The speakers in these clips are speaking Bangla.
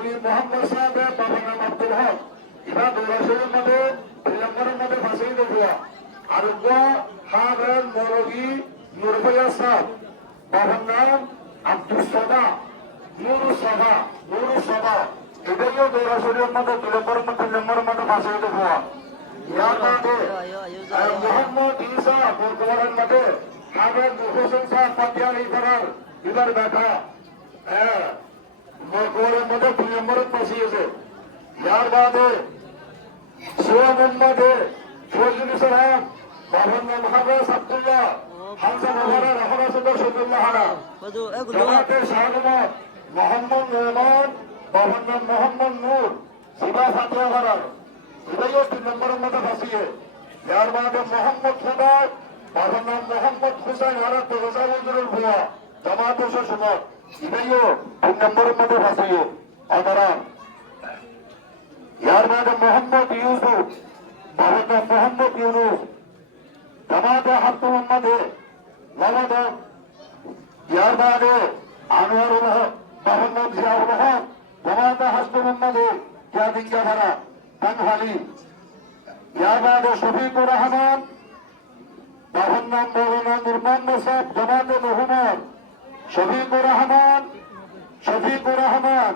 মৌলী মোহাম্মদ সাহেব বাবার নাম আব্দুল হক ইবা দৌড়াশরীর মধ্যে শ্রীলঙ্কার মধ্যে ফাঁসি দেওয়া আরোগ্য হাবেল মৌলভী নুরফিয়া সাহেব বাবার নাম আব্দুল সদা নুরু সদা এটাইও দৌড়াশরীর মধ্যে শ্রীলঙ্কার মধ্যে ফাঁসি দেওয়া ইয়ার মধ্যে মোহাম্মদ ঈসা বর্তমানের মধ্যে হাবেল হোসেন সাহেব পাতিয়ালি করার এবার দেখা মরকুমের মধ্যে 2 নম্বরে ফাঁসিয়েছে ইয়ার বাদে সোয়া মোহাম্মদে ফজলুল ইসলাম বাবার নাম হাবেস আব্দুল্লাহ হামজা মোহারা রহমান সদর শহীদুল্লাহ হারা জামাতে শাহনমত মোহাম্মদ নোমান বাবার নাম মোহাম্মদ নূর সিবা ফাতিয়া হারার এটাইও 3 নম্বরের মধ্যে ফাঁসিয়ে ইয়ার বাদে মোহাম্মদ খুদার বাবার নাম মোহাম্মদ হুসাইন হারা তো রোজাউদ্দুল ভুয়া জামাতে শাহনমত এটাইও 3 নম্বরের মধ্যে ফাঁসিয়ে অদারাম ইয়ার বাদে মোহাম্মদ ইউসুফ বাবার নাম মোহাম্মদ ইউনুস জামাতে হাফতুল মোহাম্মদে লামাদম ইয়ার বাদে আনোয়ারুল হক বাবার নাম জিয়াউল হক জামাতে হাফতুল মোহাম্মদে জাদিঙ্গা ভাড়া বানহালি ইয়ার বাদে শফিকুর রহমান বাবার নাম মৌলানা নূর মোহাম্মদ সাহেব জামাতে মোহাম্মদ শফিকুর রহমান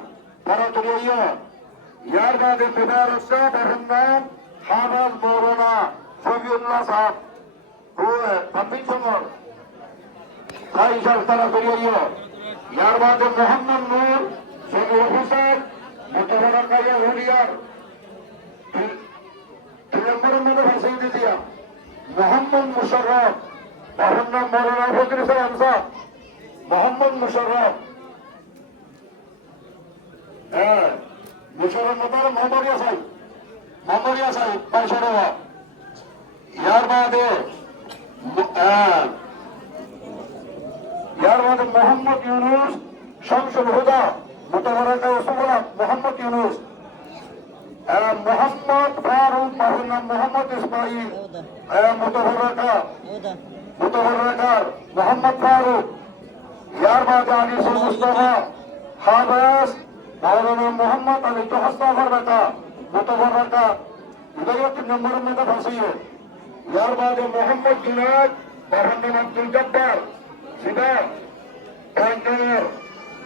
তারা তুলিয়া ইয়ার বাদে মুবারক সাহেব বাবার নাম হাফেজ মৌলানা শফিউল্লাহ সাহেব তারা তুলিয়া ইয়ার বাদে মোহাম্মদ নূর সদর হোসেন মোতাবারা কাইয়া হুলিয়ার 3 নম্বরের মধ্যে ভাষাই দিয়া মোহাম্মদ মুশাররফ বাবার নাম মৌলানা ফজলুল ইসলাম সাহেব মোহাম্মদ মুশাররফ মুশাররফ মতার মোহাম্মদিয়া সাহেব পাইসারোয়া ইয়ার বাদে মোহাম্মদ ইউনুস শামসুল হুদা মোতাবারাকা ওসমানা মোহাম্মদ ইউনুস মোহাম্মদ ফারুক বাবার নাম মোহাম্মদ ইসমাইল মোতাবারাকার মোহাম্মদ ফারুক ইয়ার বাদে আনিসুল মুস্তাফা হাবেস মৌলানা মোহাম্মদ আলী তোহাস্তাফার বেটা মোতাবারাকা এটাইও 3 নম্বরের মধ্যে ফাঁসিয়ে ইয়ার বাদে মোহাম্মদ জুনাদ বাবার নাম আব্দুল জব্বার সিবা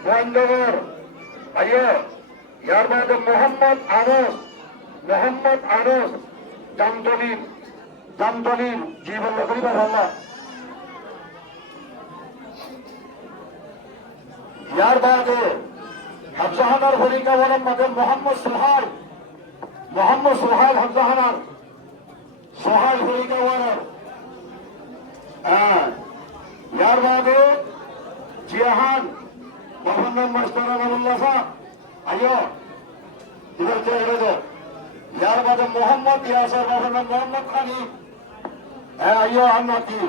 গোয়েন্দগর আইয়া ইয়ার বাদে মোহাম্মদ আনস জামতলির জীবন করিবার আল্লাহ ইয়ার বাদে হাফজাহানার হরিকা বলম মধ্যে মোহাম্মদ সোহাইল হাফজাহানার সোহাইল হরিকা ওয়ানার ইয়ার বাদে জিয়াহান বাবার নাম মাস্টার আমানুল্লাহ সাহেব আইয়া इधर चले गए यार बाद मोहम्मद यासर बाबर नाम मोहम्मद खानी आइयो हम की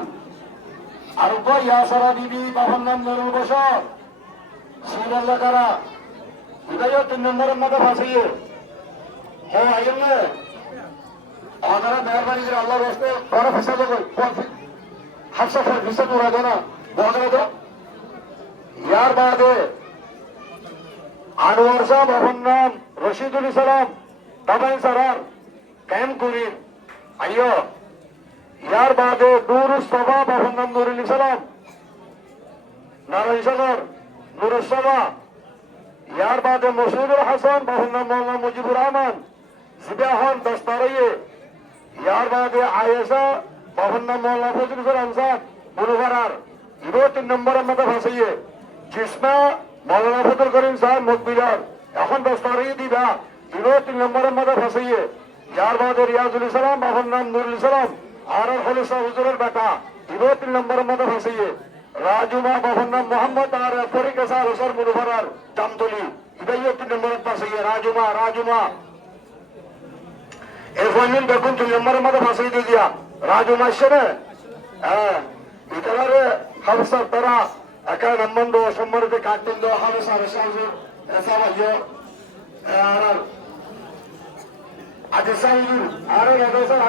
और वो यासरा बीबी बाबर नाम नुरुल बशर सीरल्ला करा इधर 3 नंबर मत फांसिए हो आइयो ने अगर मेहरबानी कर अल्लाह वास्ते बड़ा फैसला दो हफ्सा फैसला पूरा देना बहुत दो यार बाद আনোয়ার সাহেব বাবার নাম রশিদুল ইসলাম তাবাই সারার ক্যাম্প করি আইও ইয়ার বাদে নুরুস সাবা বাবার নাম নুরুল ইসলাম নারায়ণ সাগর নুরুস সাবা ইয়ার বাদে মসুদুল হাসান বাবার নাম মৌলানা মুজিবুর রহমান সিবাহন দস্তারাইয়ে ইয়ার বাদে আয়েশা বাবার নাম মৌলানা ফজলুল ইসলাম সাহেব বুলুভারার 3 নম্বরের মধ্যে ফাঁসিয়ে জিসমা মৌলানা ফজল করিম সাহেব মুকবিলার এখন দস্তারি দিবা 3 নম্বরের মধ্যে ফাঁসিয়ে ইয়ার বাদে রিয়াজুল ইসলাম বাবার নাম নুরুল ইসলাম আর খলিফা হুজুরের বেটা 3 নম্বরের মধ্যে ফাঁসিয়ে রাজুমা বাবার নাম মোহাম্মদ আর ফরিকা সাহেব হোসেন মুলুফারার জামতলি এটাইও 3 নম্বরের ফাঁসিয়ে রাজুমা এফোনিন দেখুন 3 নম্বরের মধ্যে ফাঁসিয়ে দিয়ে দিয়া রাজুমা সেনে ইতারে হাফসা তারা একা নম্বর সম্মানিত কাটবন্ধ হাফসা রেসাউজুর রেসাওয়াজো আর আদিসাউজুর আর রাদাসার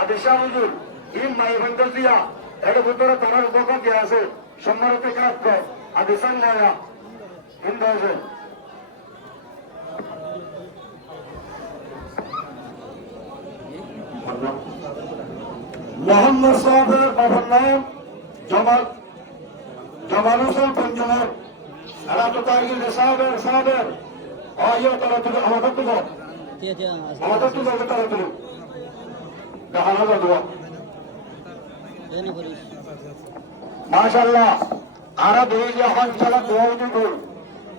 আদিসাউজুর ইম মাই বন্দল দিয়া এটা ভিতরে তার উপকম কে আছে সম্মানিত কাটব আদিসান নয়া ইন্দাজে মোহাম্মদ সাহেবের বাবার নাম জামাল হোসেন পঞ্জমের সাহেবের তারা তুলে আমাদের তুলো তারা তুলো দেখানো যাবো মাশাআল্লাহ আরা দুই এখন চালা দোয়া দিব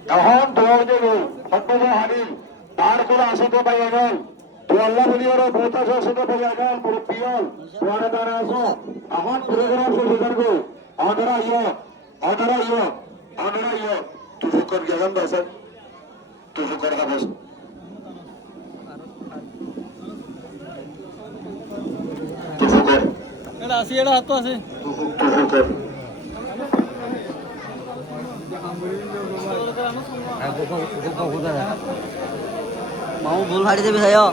এখন দোয়া দিব সত্য হারি তার করে আসতে পাই গেল তো আল্লাহ বলি ওর বহুত আসতে পাই গেল পুরো পিয়ল তোরা তারা আসো এখন প্রোগ্রাম করে করবো আদরা ইয়ো তুই ফুকর গেলাম বাস তুই ফুকর का बस তুই ফুকর এটা আছে এটা হাত আছে তুই ফুকর মামু ভুল ফাড়ি দেবে ভাইয়া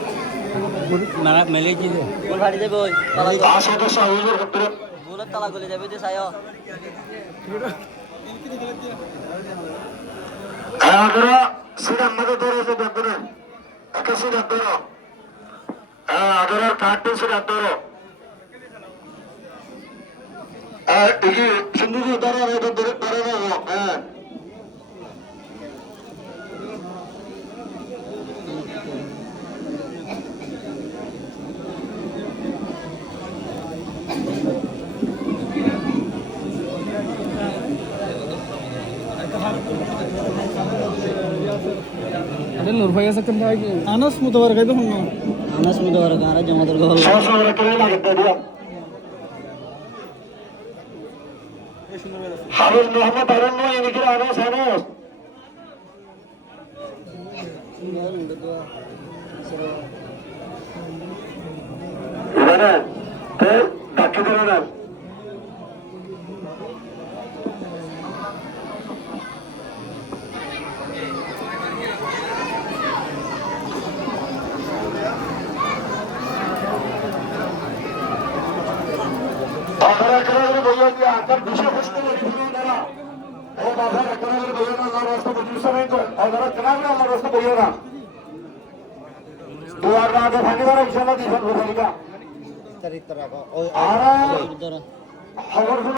মেলে কি ভুল ফাড়ি দেবে ওই আসো তো সাহুজের ক্ষেত্রে ভুলের তালা গলে যাবে যে সাইয়া আদরা সিরাম মধ্যে ধরে সে দেখবে একা সিরাম ধরো আদরার কাটতে সিরাম ধরো দেখি সিন্ধু ধরো ধরে না হ্যাঁ নূর ভাই আছে কোন ভাই আনাস মুতবার গাইবে হুন আনাস মুদবার গারা জমাদার গহল সবসময় করে লাগে দিয়া হারুন মোহাম্মদ হারুন নয় এনেকে আনাস এবারে তো বাকি দিল না আপনারা একেবারে বইয়া দিয়ে আপনার বিষয়বস্তু তারা ও বাবা একেবারে বইয়া না আমার রাস্তা বুঝিয়ে আপনারা কেনাবে আমার রাস্তা বইয়া না দুয়ার না তো ভাগিদার ইনশাআল্লাহ দিবেন ভূমিকা আর খবর